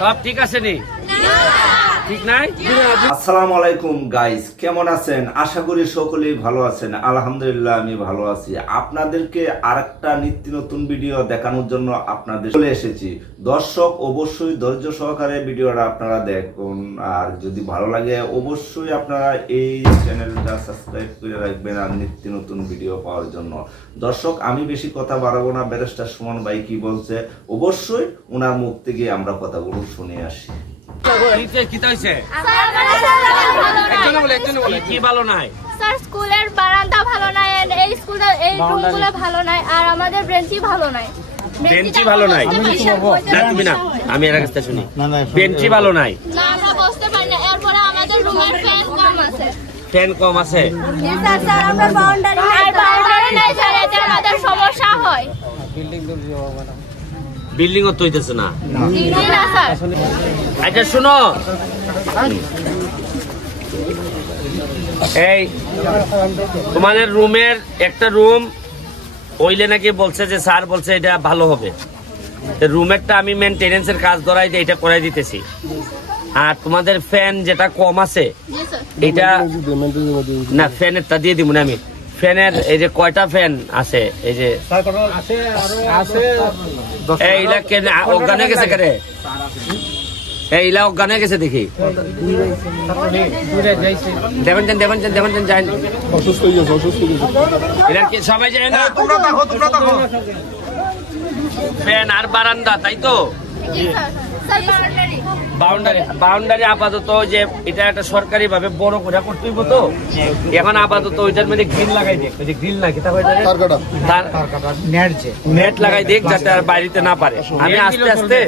সব ঠিক আছে নি? ঠিক নাই? আসসালামু আলাইকুম গাইস কেমন আছেন? আশা করি সকলেই ভালো আছেন। আলহামদুলিল্লাহ, আমি ভালো আছি। আপনাদেরকে আরেকটা নিত্য নতুন ভিডিও দেখানোর জন্য আপনাদের চলে এসেছি। দর্শক, অবশ্যই ধৈর্য সহকারে ভিডিওটা আপনারা দেখুন। আর যদি ভালো লাগে, অবশ্যই আপনারা এই চ্যানেলটা সাবস্ক্রাইব করে রাখবেন আর নিত্য নতুন ভিডিও পাওয়ার জন্য। দর্শক, আমি বেশি কথা বাড়াবো না। ব্যারিস্টার সুমন ভাই কি বলছে? অবশ্যই ওনার মুখ থেকে আমরা কথাগুলো শুনে আসি। কি ভালো নাই। স্যার স্কুলের বারান্দা ভালো নাই এই স্কুলের এই রুমগুলো ভালো নাই আর আমাদের বেঞ্চি ভালো নাই। বেঞ্চি ভালো নাই। না তুমি না আমি এর কাছে শুনি। বেঞ্চি ভালো নাই। না আমরা বসতে পারি না এরপরে আমাদের রুমের ফ্যান কম আছে। ফ্যান কম আছে। স্যার স্যার আমরা বাউন্ডারি আর বাউন্ডারি নাই স্যার এতে আমাদের সমস্যা হয়। বিল্ডিং ও তৈতেছে না। জি না স্যার। আচ্ছা শুনো। এই তোমাদের রুমের একটা রুম ওইলে নাকি বলছে যে স্যার বলছে এটা ভালো হবে। রুমেরটা আমি মেনটেনেন্সের কাজ ধরাই দিয়ে এটা করাই দিতেছি। আর তোমাদের ফ্যান যেটা কম আছে এটা না ফ্যানেরটা দিয়ে দিব না আমি। ফ্যানের এই যে কয়টা ফ্যান আছে? এই যে এইলা কেন অজ্ঞান গেছে কেন? এইলা অজ্ঞান গেছে দেখি। দেবেন যান দেবেন যান দেবেন যান যান অসুস্থ হয়ে গেছে অসুস্থ হয়ে গেছে। এরা কি সবাই যায় না? ফ্যান আর বারান্দা তাই তো? বাউন্ডারি বাউন্ডারি বাউন্ডারি আপাতত যে এটা একটা সরকারি ভাবে বড় করে করতে হইব তো এখন আপাতত ওইটার মধ্যে গ্রিল লাগাই দেখ যে গ্রিল না কিতা তার নেট লাগাই দেখ যাতে আর বাড়িতে না পারে। আমি আস্তে আস্তে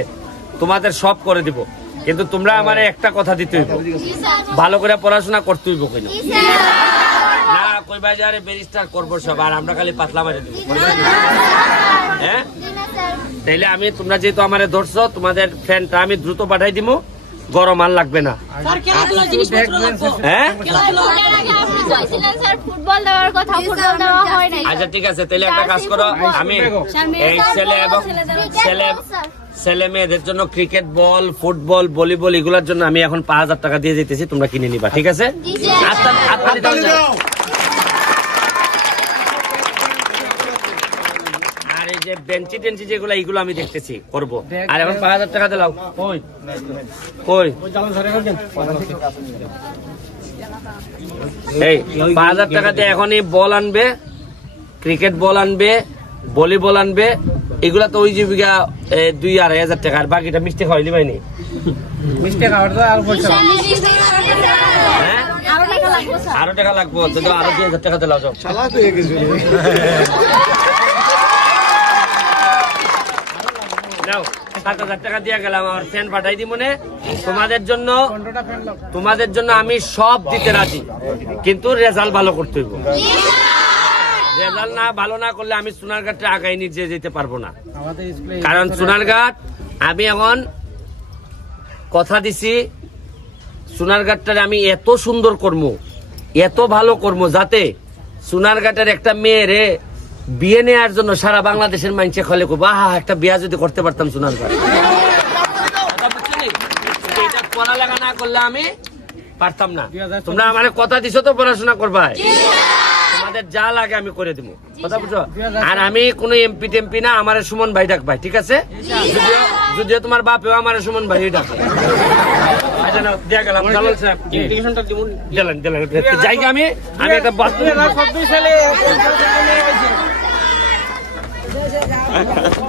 তোমাদের সব করে দিব। কিন্তু তোমরা আমার একটা কথা দিতে হইব। ভালো করে পড়াশোনা করতে হইব কেন? না কই বাজারে ব্যারিস্টার করব সব আর আমরা খালি পাতলা মারে দিব। হ্যাঁ? তাইলে আমি তোমরা যেহেতু আমারে ধরছো তোমাদের ফ্যানটা আমি দ্রুত পাঠাই দিব গরম আর লাগবে না। হ্যাঁ? ফুটবলের আগে আপনি চাইছিলেন স্যার ফুটবল দেওয়ার কথা ফুটবল দেওয়া হয় নাই। আচ্ছা ঠিক আছে তাহলে একটা কাজ করো। আমি এই ছেলে এবং ছেলে ছেলে মেয়েদের জন্য ক্রিকেট বল ফুটবল ভলিবল এগুলোর জন্য আমি এখন পাঁচ হাজার টাকা দিয়ে যেতেছি তোমরা কিনে নিবা ঠিক আছে? যে বেঞ্চি টেঞ্চি যেগুলো এইগুলো আমি দেখতেছি করব। আর এখন পাঁচ হাজার টাকা দিলাম। কই? কই? এই পাঁচ হাজার টাকা দিয়ে এখনই বল আনবে ক্রিকেট বল আনবে ভলিবল আনবে এগুলা তো ওই জীবিকা দুই আড়াই হাজার টাকা আর বাকিটা মিষ্টি খাওয়াইলি হ্যাঁ আরও টাকা লাগবে স্যার আরও টাকা লাগবো আরও দুই হাজার টাকা দিলাম যাও চালাক হয়ে গেছে নাও সাত হাজার টাকা দিয়ে গেলাম আমার ফ্যান পাঠাই দি মনে। তোমাদের জন্য তোমাদের জন্য আমি সব দিতে রাজি। কিন্তু রেজাল্ট ভালো করতে হইব। রেজাল্ট না ভালো না করলে আমি সোনারঘাটে আগাই নিয়ে যেতে পারব না। কারণ সোনারঘাট আমি এখন কথা দিছি সোনারঘাটটারে আমি এত সুন্দর করব এত ভালো করব যাতে সোনারঘাটের একটা মেয়েরে বিয়ে নেওয়ার জন্য সারা বাংলাদেশের মানুষে খলে আহা একটা বিয়া যদি করতে পারতাম বুঝছিনি? পড়ালেখা না করলে আমি পারতাম না। তোমরা আমার কথা দিছো তো পড়াশোনা করবা? তোমাদের যা লাগে আমি করে দিব কথা বুঝো আর আমি কোনো এমপি টেমপি না আমার সুমন ভাই ডাক ভাই ঠিক আছে? যদিও তোমার বাপেও আমার সুমন ভাই ডাকে। আচ্ছা। জায়গা আমি আমি একটা 谢谢大家。